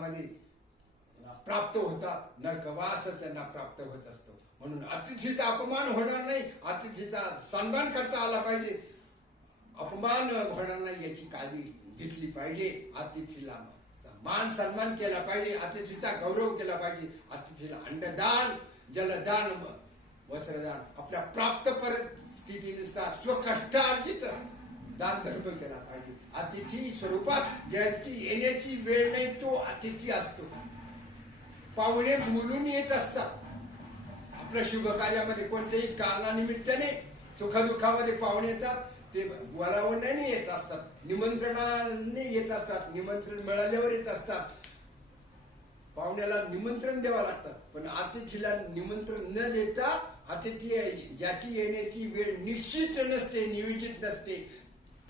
मध्ये प्राप्त होतात, नरकवास त्यांना प्राप्त होत असतो. म्हणून अतिथीचा अपमान होणार नाही, अतिथीचा सन्मान करता आला पाहिजे, अपमान होणार नाही याची काळजी घेतली पाहिजे. अतिथीला मान सन्मान केला पाहिजे, अतिथीचा गौरव केला पाहिजे. अतिथीला अन्नदान, जलदान, वस्त्रदान आपल्या प्राप्त परिस्थितीनुसार स्वकष्टार्जित दान धर्म केला पाहिजे. अतिथी स्वरूपात ज्यांची येण्याची वेळ नाही तो अतिथी असतो. पाहुणे बोलून येत असतात. आपल्या शुभ कार्यामध्ये कोणत्याही कारणानिमित्ताने सुखदुःखामध्ये पाहुणे येतात, ते बोलावण्याने येत असतात, निमंत्रणाने येत असतात, निमंत्रण मिळाल्यावर येत असतात. पाहुण्याला निमंत्रण द्यावं लागतं. पण अतिथीला निमंत्रण न देता अतिथी ज्याची येण्याची वेळ निश्चित नसते, नियोजित नसते,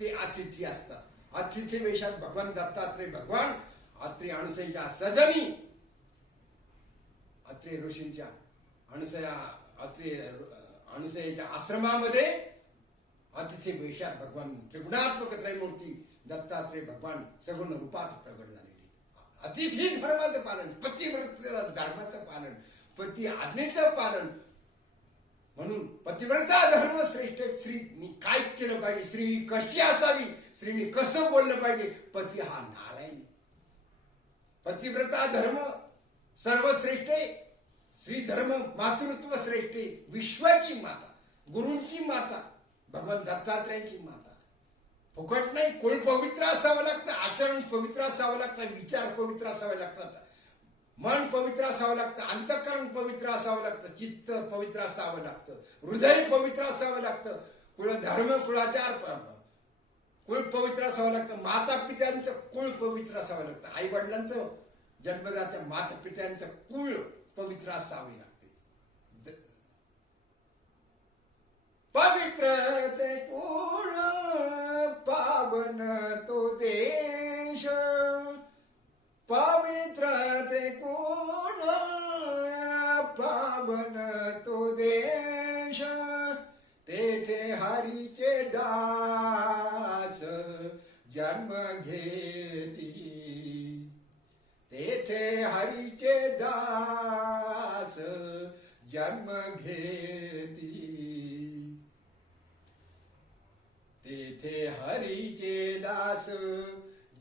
ते अतिथी असतात. अतिथी वेशात भगवान दत्तात्रय भगवान अत्रे अणुसईच्या सदनी, अत्रे ऋषींच्या अणुसईच्या आश्रमामध्ये अतिथी वेशात भगवान त्रिगुणात्मक त्रयमूर्ती दत्तात्रय भगवान सगुण रूपात प्रगट झालेले. अतिथी धर्माचं पालन, पतिव्रता धर्माचं पालन, पती आज्ञेचं पालन. म्हणून पतिव्रता धर्म श्रेष्ठ. स्त्रीनी काय केलं पाहिजे, स्त्री कशी असावी, स्त्रीने कसं बोललं पाहिजे. पती हा नारायण. पतिव्रता धर्म सर्वश्रेष्ठ आहे. स्त्री धर्म मातृत्व श्रेष्ठ आहे. विश्वाची माता, गुरूंची माता, भगवान दत्तात्रयांची माता. फुकट नाही. कुळ पवित्र असावं लागतं, आचरण पवित्र असावं लागतं, विचार पवित्र असावे लागतात, मन पवित्र असावं लागतं, अंतःकरण पवित्र असावं लागतं, चित्त पवित्र असावं लागतं, हृदय पवित्र असावं लागतं, कुळ धर्म कुळाचार कुळ पवित्र असावं लागतं, माता पित्यांचं कुळ पवित्र असावं लागतं, आई वडिलांचं जन्मदात्या माता पित्यांचं कुळ पवित्र असावे लागते. पवित्र ते कुळ पावन तो देश, पवित्र ते कुळ पावन तो देश, तेथे हरीचे दास जन्म घेती, तेथे हरीचे दास जन्म घेती, तेथे हरीचे दास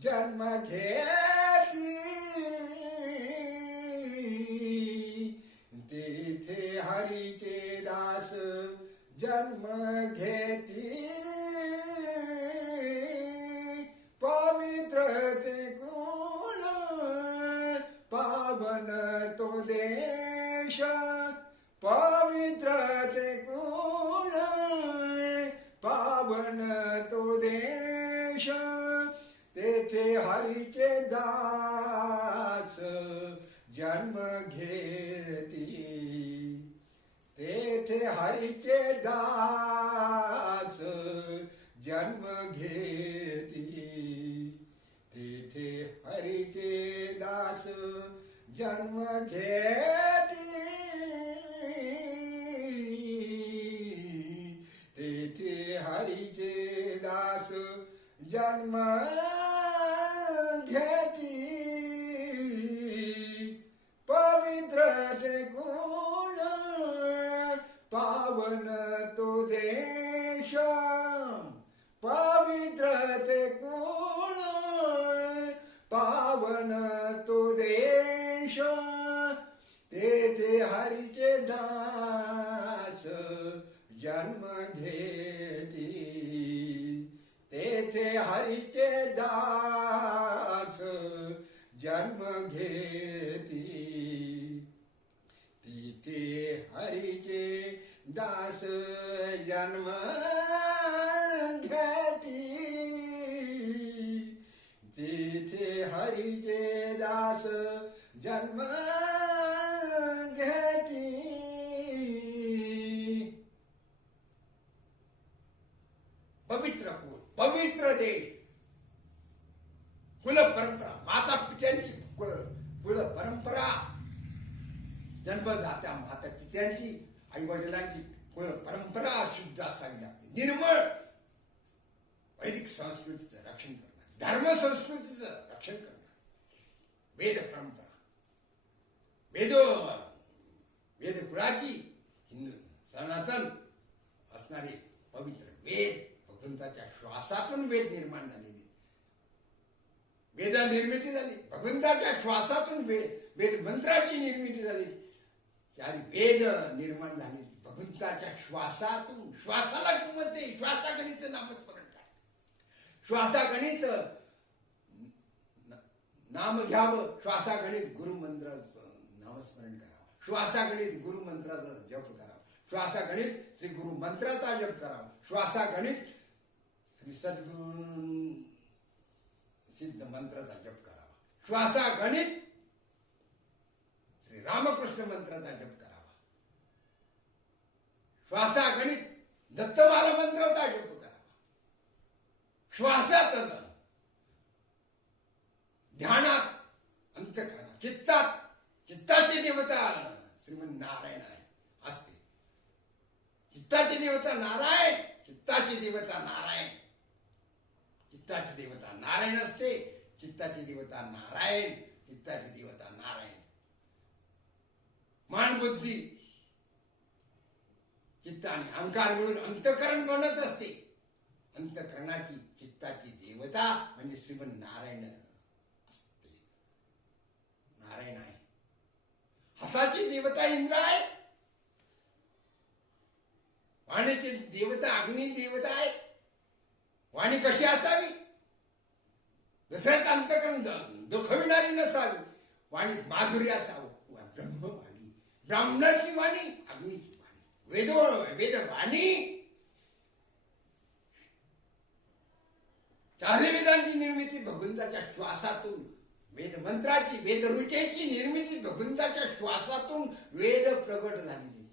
जन्म घेती, तेथे हरीचे दास जन्म घेती. पवित्र ते कुळ पावन तो देश, पवित्र ते कुळ पावन तो देश, तेथे हरीचे दास जन्म घेती, तेथे हरीचे दास जन्म घेती, तेथे हरीचे दास जन्म घेती, तेथे हरीचे दास जन्म घेती. पवित्र ते कुळ पावन तो देश, पवित्र ते कुळ पावन तो देश, तेथे हरीचे दास जन्म घेती, तेथे हरीचे दास जन्म घेती, तेथे हरीचे दास जन्म घेती, तेथे हरीचे दास जन्म घेती. पवित्र कुळ, पवित्र देश, कुल परंपरा, माता पित्यांची कुळ परंपरा, जन्मदात्या माता पित्यांची, आई वडिलांची कुळ परंपरा शुद्ध असावी लागते, निर्मळ. वैदिक संस्कृतीचं रक्षण करणार, धर्म संस्कृतीचं रक्षण करणार, वेद परंपरा, वेद कुळाची हिंदू सनातन असणारे पवित्र वेद, भगवंताच्या श्वासातून वेद निर्माण झालेले, वेद निर्मिती झाली, भगवंताच्या श्वासातून वेद मंत्राची निर्मिती झाली. चार वेद निर्माण झाले भगवंताच्या श्वासातून. श्वासाला किंमत नाही, श्वासागणित नामस्मरण करा, श्वासागणित नाम घ्यावं, श्वासागणित गुरुमंत्राचं नामस्मरण करावं, श्वासागणित गुरुमंत्राचा जप करावा, श्वासागणित श्री गुरु मंत्राचा जप करावा, श्वासागणित श्री सद्गुरू सिद्ध मंत्राचा जप करावा, श्वासागणित श्री रामकृष्ण मंत्राचा जप करावा, श्वासागणित दत्तमाला मंत्राचा जप करावा, श्वासात ध्यानात अंतःकरणात चित्ताची देवता श्रीमन नारायण आहे असते. चित्ताची देवता नारायण, चित्ताची देवता नारायण, चित्ताची देवता नारायण असते. चित्ताची देवता नारायण, चित्ताची देवता नारायण. मान बुद्धी चित्त आणि अहंकार मिळून अंतःकरण बनत असते. अंतःकरणाची चित्ताची देवता म्हणजे श्रीमन नारायण असते. नारायण आहे. हाताची देवता इंद्र आहे. वाणीची देवता अग्नी देवता आहे. वाणी कशी असावी? दुसऱ्याचं अंतःकरण दुखविणारी नसावी. वाणीत माधुर्य असावं. ब्रह्मवाणी, ब्राह्मणाची वाणी, अग्नीची वाणी, वेदवाणी. चारही वेदांची निर्मिती भगवंताच्या श्वासातून, वेद मंत्राची, वेद रुचेची निर्मिती भगवंताच्या श्वासातून वेद प्रगट झालेली.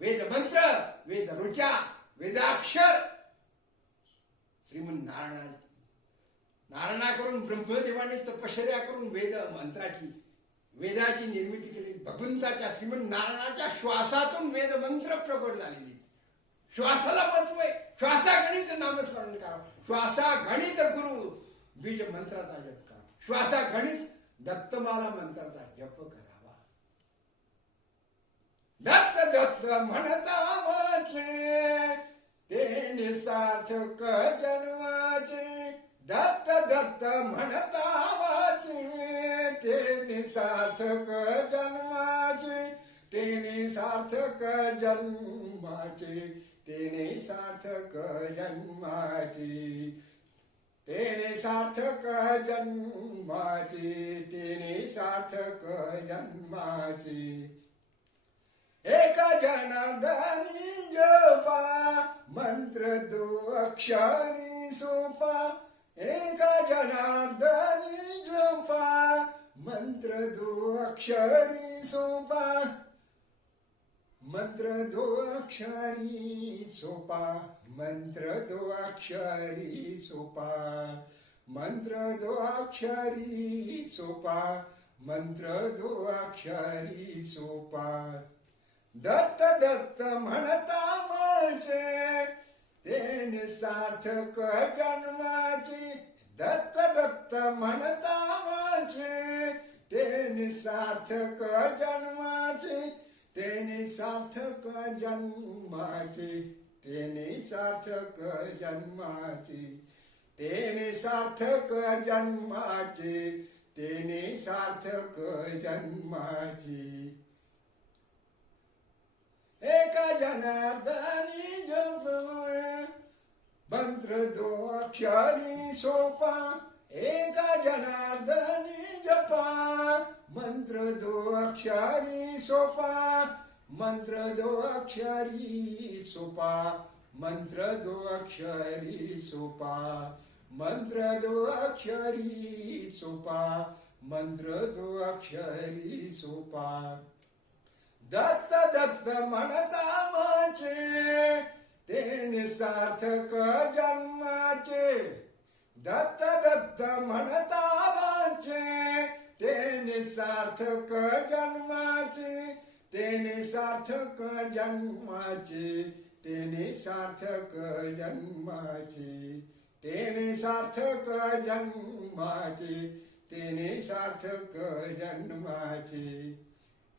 वेद मंत्र, वेद रुचा, वेदाक्षर श्रीमन नारायणाकडून ब्रह्मदेवाने तपश्चर्या करून वेद मंत्राची, वेदाची निर्मिती केली. भगवंताच्या श्रीमन नारायणाच्या श्वासातून वेद मंत्र प्रगट झालेली. श्वासाला महत्व आहे. श्वासागणित नामस्मरण करावं, श्वासागणित गुरु बीज मंत्राचा जप करावा, श्वासागणित दत्तमाला मंत्राचा जप करावा. दत्त दत्त म्हणता वाचे ते निसार्थक जन्माचे. दत्त दत्त म्हणता वाचे ते निसार्थक जन्माचे. ते निसार्थक जन्माचे, ते निसार्थक जन्माचे, ते निसार्थक जन्माचे, ते निसार्थक जन्माचे. एक जनार्दनी जपा मंत्र दो अक्षरी सोपा. एक जनार्दनी जपा मंत्र दो अक्षरी सोपा. मंत्र दो अक्षरी सोपा, मंत्र दो अक्षरी सोपा, मंत्र दो अक्षरी सोपा, मंत्र दो अक्षरी सोपा. दत्त दत्त म्हणता माझे ते निसार्थक जन्माचे. दत्त दत्त म्हणता माझे ते निसार्थक जन्माचे. ते निसार्थक जन्माचे, ते निसार्थक जन्माचे, ते निसार्थक जन्माचे, ते निसार्थक जन्माचे. एक जनार्दनी जप मंत्र दो अक्षरी सोपा. एक जनार्दनी जपा मंत्र दो अक्षरी सोपा. मंत्र दो अक्षरी सोपा, मंत्र दो अक्षरी सोपा, मंत्र दो अक्षरी सोपा, मंत्र दो अक्षरी सोपा. दत्त दत्त म्हणता माझे ते निसार्थक जन्माचे. दत्त दत्त म्हणता माझे ते निसार्थक जन्माचे. ते निसार्थक जन्माचे, ते निसार्थक जन्माचे, ते निसार्थक जन्माचे, तेने सार्थक जन्माचे.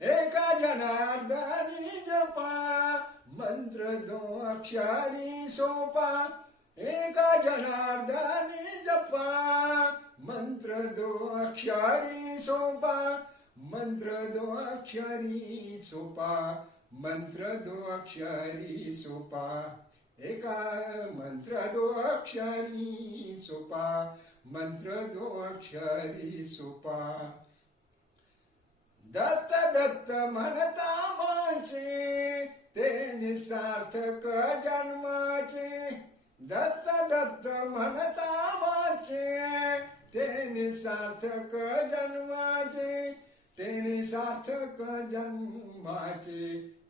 एका जनार्दनी जपा मंत्र 2 अक्षरी सोपा. एका जनार्दनी जपा मंत्र 2 अक्षरी सोपा. मंत्र 2 अक्षरी सोपा. मंत्र 2 अक्षरी सोपा. एका मंत्र 2 अक्षरी सोपा. मंत्र 2 अक्षरी सोपा. दत्त दत्त म्हणता माझे ते निसार्थक जन्माचे. दत्त दत्त म्हणता माझे ते निसार्थक जन्माचे. ते निसार्थक जन्माचे.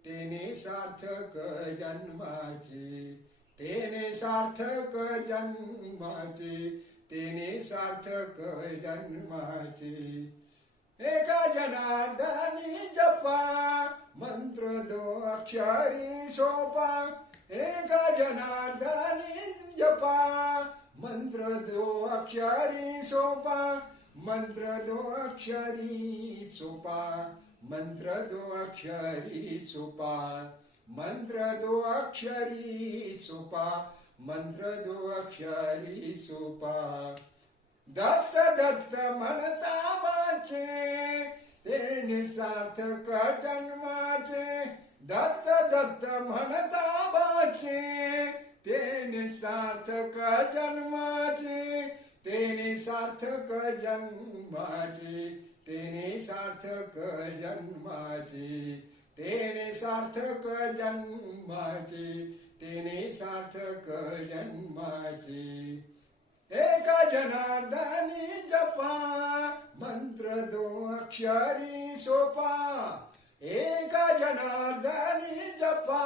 ते निसार्थक जन्माचे. ते निसार्थक जन्माचे. ते निसार्थक जन्माचे. एका जनार्दनी जपा मंत्र 2 अक्षरी सोपा. एका जनार्दनी जपा मंत्र 2 अक्षरी सोपा. मंत्र 2 अक्षरी सोपा. मंत्र 2 अक्षरी सोपा. मंत्र 2 अक्षरी सोपा. मंत्र 2 अक्षरी सोपा. दत्त दत्त म्हणता माझे ते निसार्थक जन्माचे. दत्त दत्त म्हणता माझे ते निसार्थक जन्माचे. ते निसार्थक जन्माचे. ते निसार्थक जन्माचे. ते निसार्थक जन्माचे. ते निसार्थक जन्माचे. एका जनार्दनी जपा मंत्र 2 अक्षरी सोपा. एका जनार्दनी जपा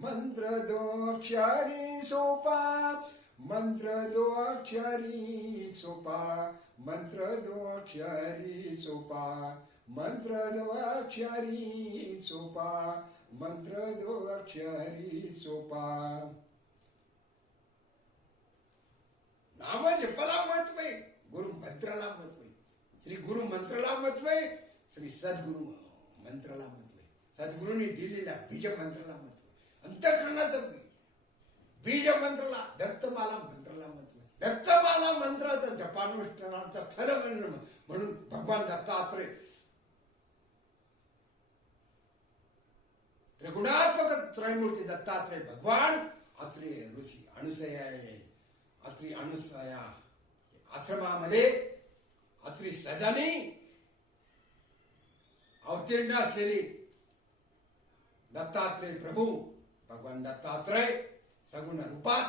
मंत्र 2 अक्षरी सोपा. मंत्र 2 अक्षरी सोपा. मंत्र 2 अक्षरी सोपा. मंत्र 2 अक्षरी सोपा. मंत्र 2 अक्षरी सोपा. नाम जपाला महत्व आहे. गुरु मंत्राला महत्व आहे. श्री गुरु मंत्राला महत्व आहे. श्री सद्गुरु मंत्राला महत्व आहे. सद्गुरूंनी दिलेल्या बीज मंत्राला महत्व आहे. अंतःकरणाचं बीज मंत्राला दत्तमाला मंत्राला महत्व आहे. दत्तमाला मंत्राचा जपानुष्ठानाचा फल म्हणून भगवान दत्तात्रय त्रिगुणात्मक त्रयमूर्ती दत्तात्रय भगवान अत्रि ऋषी अत्रि अनुसया आश्रमामध्ये अत्रि सदानी अवतीर्ण असलेले दत्तात्रय प्रभू भगवान दत्तात्रय सगुण रूपात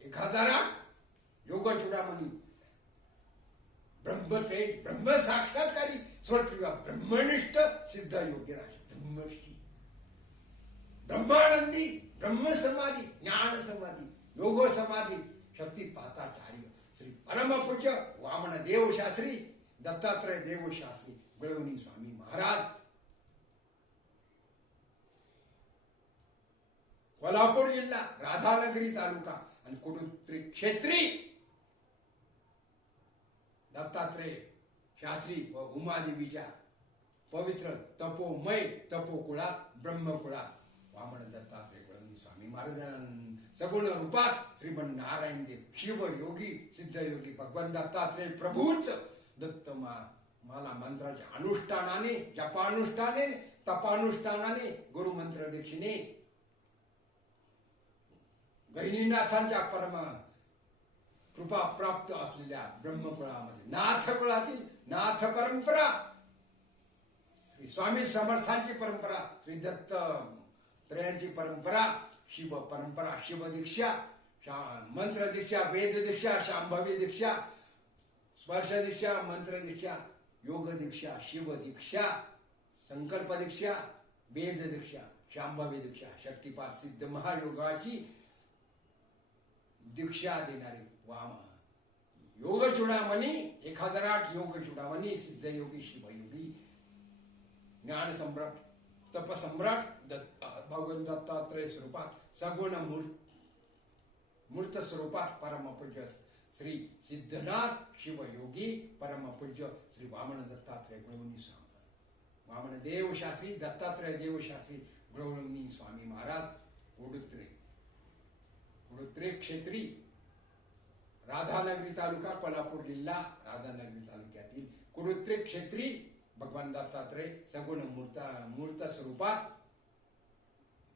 1008 योग चूडामणी ब्रह्मतेज ब्रह्म साक्षात्कारी स्वरूप ब्रह्मनिष्ठ सिद्ध योगीराज ब्रह्मश्री ब्रह्मानंदी ब्रह्म समाधी ज्ञान समाधी योग समाधी शक्ती पाताचार्य श्री परमपूज्य वामन देव शास्त्री दत्तात्रय देव शास्त्री बेळवणी स्वामी महाराज कोल्हापूर जिल्हा राधानगरी तालुका आणि कुडुत्री क्षेत्री दत्तात्रय शास्त्री व उमादेवीच्या पवित्र तपोमय तपोकुळात ब्रह्मकुळात वामन दत्तात्रय बेळवणी स्वामी महाराज सगुण रूपात श्रीमन नारायण देव शिव योगी सिद्ध योगी भगवान दत्तात्रय प्रभूच दत्त माला मंत्राच्या अनुष्ठानाने जपानुष्ठाने तपानुष्ठानाने गुरुमंत्र दीक्षिने गहिनीनाथांच्या परम कृपा प्राप्त असलेल्या ब्रह्मकुळामध्ये नाथकुळातील नाथ परंपरा श्री स्वामी समर्थांची परंपरा श्री दत्त त्रयांची परंपरा शिव परंपरा शिव दीक्षा मंत्र दीक्षा वेद दीक्षा शांभवी दीक्षा स्पर्श दीक्षा मंत्र दीक्षा योग दीक्षा शिव दीक्षा संकल्प दीक्षा वेद दीक्षा शांभवी दीक्षा शक्तिपात सिद्ध महायोगाची दीक्षा देणारे वाम योग चूडामणी 1008 योग चूडामणी सिद्ध योगी शिवयोगी ज्ञान सम्राट तप सम्राट भगवान दत्तात्रय स्वरूपात सगुण मूर्त स्वरूपात परमपूज्य श्री सिद्धनाथ शिवयोगी परमपूज्य श्री वामन दत्तात्रय गुळवणी स्वामी, वामनदेव शास्त्री दत्तात्रय देव शास्त्री गुळवणी स्वामी महाराज कोडुत्रे क्षेत्री, राधानगरी तालुका, कोल्हापूर जिल्हा, राधानगरी तालुक्यातील कोडुत्रे क्षेत्री भगवान दत्तात्रय सगुण मूर्त स्वरूपात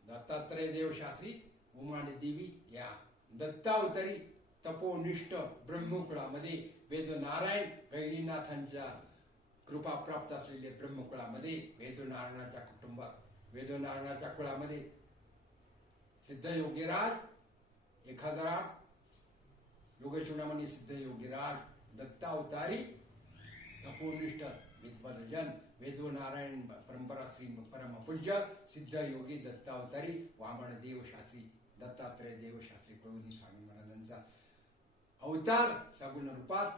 दत्तात्रय देव शास्त्री उमाने देवी या दत्तावतारी तपोनिष्ठ ब्रह्मकुळामध्ये वेदनारायण गैरीनाथांच्या कृपा प्राप्त असलेले ब्रह्मकुळामध्ये वेदनारायणाच्या कुटुंबात वेदनारायणाच्या कुळामध्ये सिद्ध योगीराज 1008 योगचूडामणी सिद्ध योगीराज दत्तावतारी तपोनिष्ठ विद्वजन वेदनारायण परंपरा श्री परमपूज्य सिद्ध योगी दत्तावतारी वामनदेव शास्त्री दत्तात्रय देव शास्त्री गुळवणी स्वामी महाराजांचा अवतार सगुण रूपात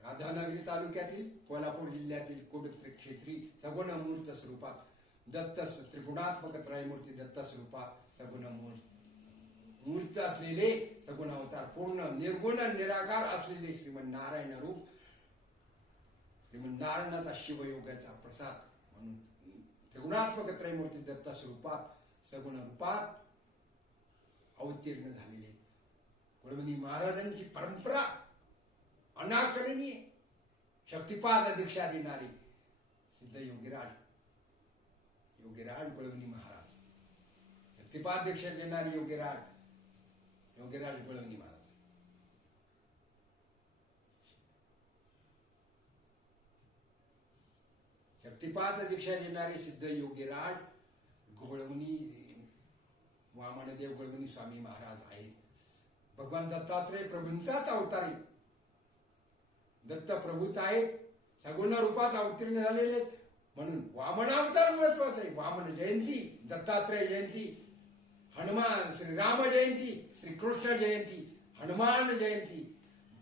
राधानगरी तालुक्यातील कोल्हापूर जिल्ह्यातील कोडुत्रे क्षेत्री सगुण मूर्त स्वरूपात दत्त त्रिगुणात्मक त्रयमूर्ती दत्त स्वरूपात सगुण मूर्त असलेले सगुण अवतार पूर्ण निर्गुण निराकार असलेले श्रीमन नारायण रूप श्रीमन नारायणाचा शिवयोगाचा प्रसाद म्हणून त्रिगुणात्मक त्रयमूर्ती दत्त स्वरूपात सगुण रूपात अवतीर्ण झालेले गुळवणी महाराजांची परंपरा अनाकलनीय शक्तिपाद दीक्षा देणारे सिद्ध योगीराज गुळवणी महाराज, शक्तिपाद दीक्षा देणारे योगीराज गुळवणी महाराज, शक्तिपाद दीक्षा देणारे सिद्ध योगीराज गुळवणी वामनदेव गुळवणी स्वामी महाराज आहेत. भगवान दत्तात्रय प्रभूंचाच अवतारी दत्त प्रभूच आहेत, सगुण रूपात अवतीर्ण झालेले म्हणून वामनावतार महत्वाचा आहे. वामन जयंती, दत्तात्रय जयंती, हनुमान श्रीराम जयंती, श्रीकृष्ण जयंती, हनुमान जयंती,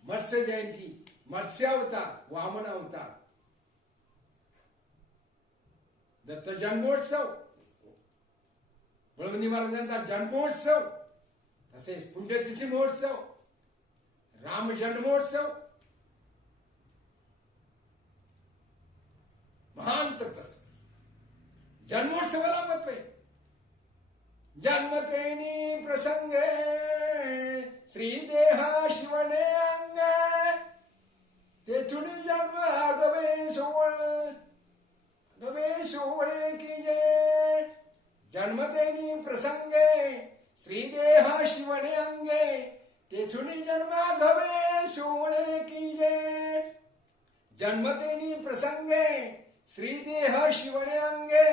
मत्स्य जयंती, मत्स्यावतार, वामन अवतार, दत्त जन्मोत्सव, गुळवणी महाराजांचा जन्मोत्सव, तसेच पुण्यतिथी महोत्सव, राम जन्मोत्सव, महान प्रसंग. जन्मोत्सवाला महत्व आहे. जन्मतेनी प्रसंगे श्रीदेह शिवने अंग, तेथून जन्म गवे सोहळे की जय. जन्मतेनी प्रसंगे श्रीदेह शिवने अंगे, तेथून जन्म गवे सोहळे की जय. जन्मतेनी प्रसंगे श्रीदेह शिवणे अंगे,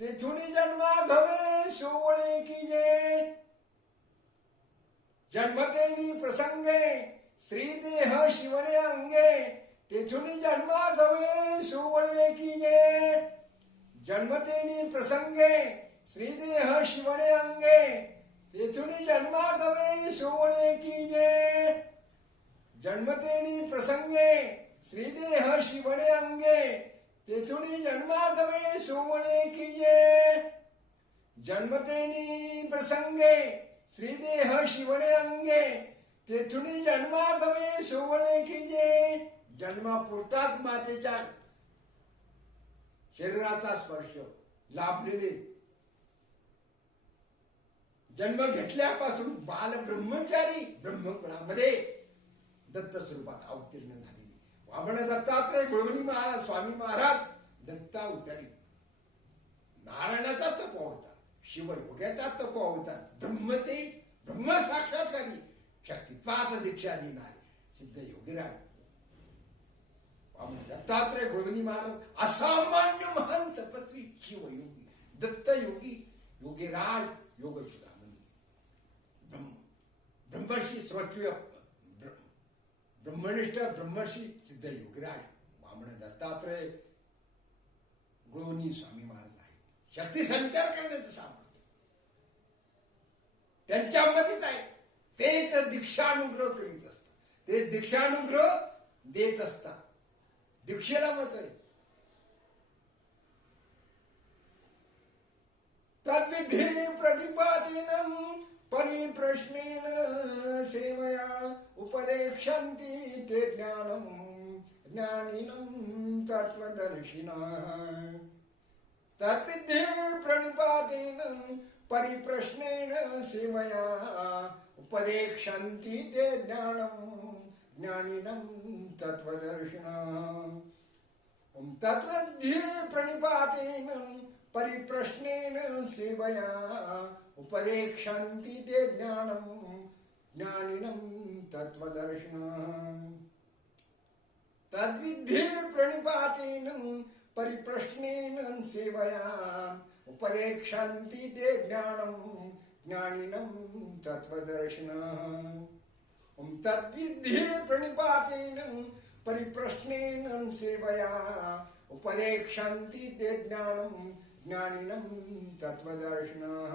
तेथून जन्मा घवे सोहळे की जय. जन्मतेनी प्रसंगे श्रीदेह शिवणे अंगे, तेथून जन्मा घवे सोहळे की जय. जन्मतेनी प्रसंगे श्रीदेह शिवणे अंगे, तेथून जन्मा घवे सोहळे की जय. जन्मतेनी प्रसंगे श्रीदेह शिवणे अंगे, तेथून जन्मागमे सोहळे की जय. जन्मतेनी प्रसंगे श्रीदेह शिवणे अंगे, तेथून जन्मागमे सोहळे की जय. जन्मापुरताच मातेच्या शरीराचा स्पर्श लाभलेले, जन्म घेतल्यापासून बाल ब्रह्मचारी ब्रह्मकुळामध्ये दत्त स्वरूपात अवतीर्ण झाले वामन दत्तात्रय गुळवणी स्वामी महाराज दत्तावतारी, नारायणाचा तप अवतार, शिवयोगाचा तप अवतार, ब्रह्म साक्षात्कारी शक्तिपात दीक्षा देणारे सिद्ध योगीराज वामन दत्तात्रय गुळवणी महाराज असामान्य महान तपस्वी शिवयोगी दत्तयोगी योगीराज योगचूडामणी ब्रह्मर्षी स्वत्व ब्रह्मनिष्ठ ब्रह्मर्षी सिद्ध योगीराज वामन दत्तात्रय गुळवणी स्वामी महाराज आहेत. शक्ती संचार करण्याचं सामर्थ्य त्यांच्यामध्येच आहे. ते तर दीक्षानुग्रह करीत असतात, ते दीक्षानुग्रह देत असतात. दीक्षेला मत आहे. तद्विधी प्रतिपादिनं परिप्रश्नेन सेवया उपदेक्षन्ति ते ज्ञानं ज्ञानिनं तत्त्वदर्शिनः तद्विद्धि प्रणिपातेन परिप्रश्नेन सेवया उपदेक्षन्ति ते ज्ञानं ज्ञानिनं तत्त्वदर्शिनः तत्विद्धि प्रणिपातेन परिप्रश्नेन सेवया उपदेक्षन्ति ते ज्ञानं ज्ञानिनं तत्त्वदर्शिनः तद्विद्धि प्रणिपातेन परिप्रश्नेन सेवया उपदेक्षन्ति ते ज्ञानं ज्ञानिनं तत्त्वदर्शिनः तद्विद्धि प्रणिपातेन परिप्रश्नेन सेवया उपदेक्षन्ति ते ज्ञानं ज्ञानिनं तत्त्वदर्शिनः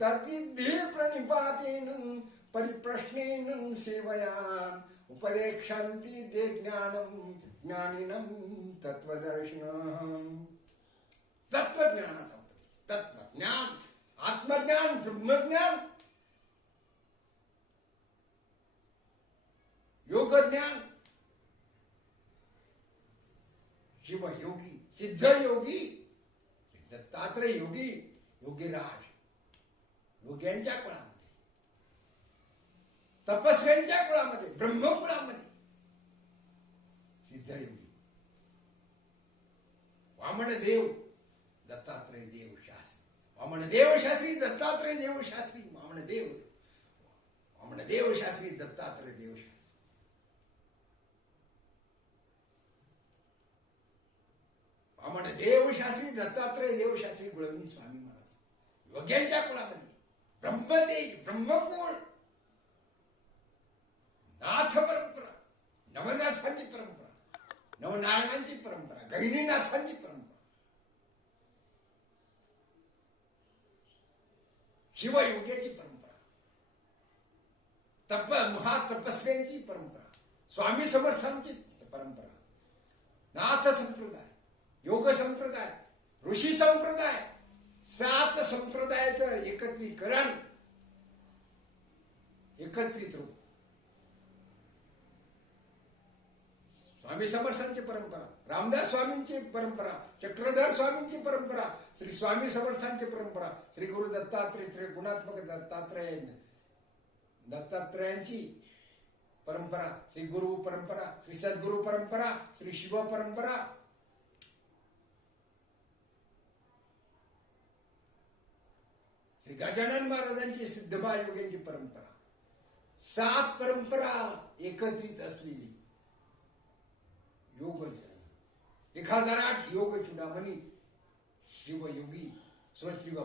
तद्विद्धि प्रणिपातेन परिप्रश्नेन सेवया उपदेक्षन्ति ते ज्ञानं ज्ञानिनं तत्त्वदर्शिनः तत्वज्ञानाचा उपदेश तत्वज्ञान आत्मज्ञान ब्रह्मज्ञान योगज्ञान शिवयोगी सिद्धयोगी दत्तात्रय योगी योगीराज योग्यांच्या कुळामध्ये तपस्व्यांच्या कुळामध्ये ब्रह्मकुळामध्ये सिद्धयोगी वामनदेव दत्तात्रय देव शास्त्री वामनदेव शास्त्री दत्तात्रय देव शास्त्री वामनदेव शास्त्री दत्तात्रय देव शास्त्री वामनदेव शास्त्री दत्तात्रय देव शास्त्री गुळवणी स्वामी महाराज योग्यांच्या कुळामध्ये ब्रह्मतेज ब्रह्मकुळ नाथ परंपरा नवनाथांची परंपरा नवनारायणांची परंपरा गहिनीनाथांची परंपरा शिवयोग्याची परंपरा महातपस्व्यांची परंपरा स्वामी समर्थांची परंपरा नाथ संप्रदाय योग संप्रदाय ऋषी संप्रदाय 7 संप्रदायाचं एकत्रीकरण एकत्रित रूप स्वामी समर्थांची परंपरा रामदास स्वामींची परंपरा चक्रधर स्वामींची परंपरा श्री स्वामी समर्थांची परंपरा श्री गुरु दत्तात्रय त्रिगुणात्मक दत्तात्रयांची परंपरा श्री गुरु परंपरा श्री सद्गुरु परंपरा श्री शिव परंपरा श्री गजानन महाराजांची सिद्धमहायोग्यांची परंपरा 7 परंपरा एकत्रित असलेली योग 1008 योग चूडामणी शिवयोगी श्रोत्रिय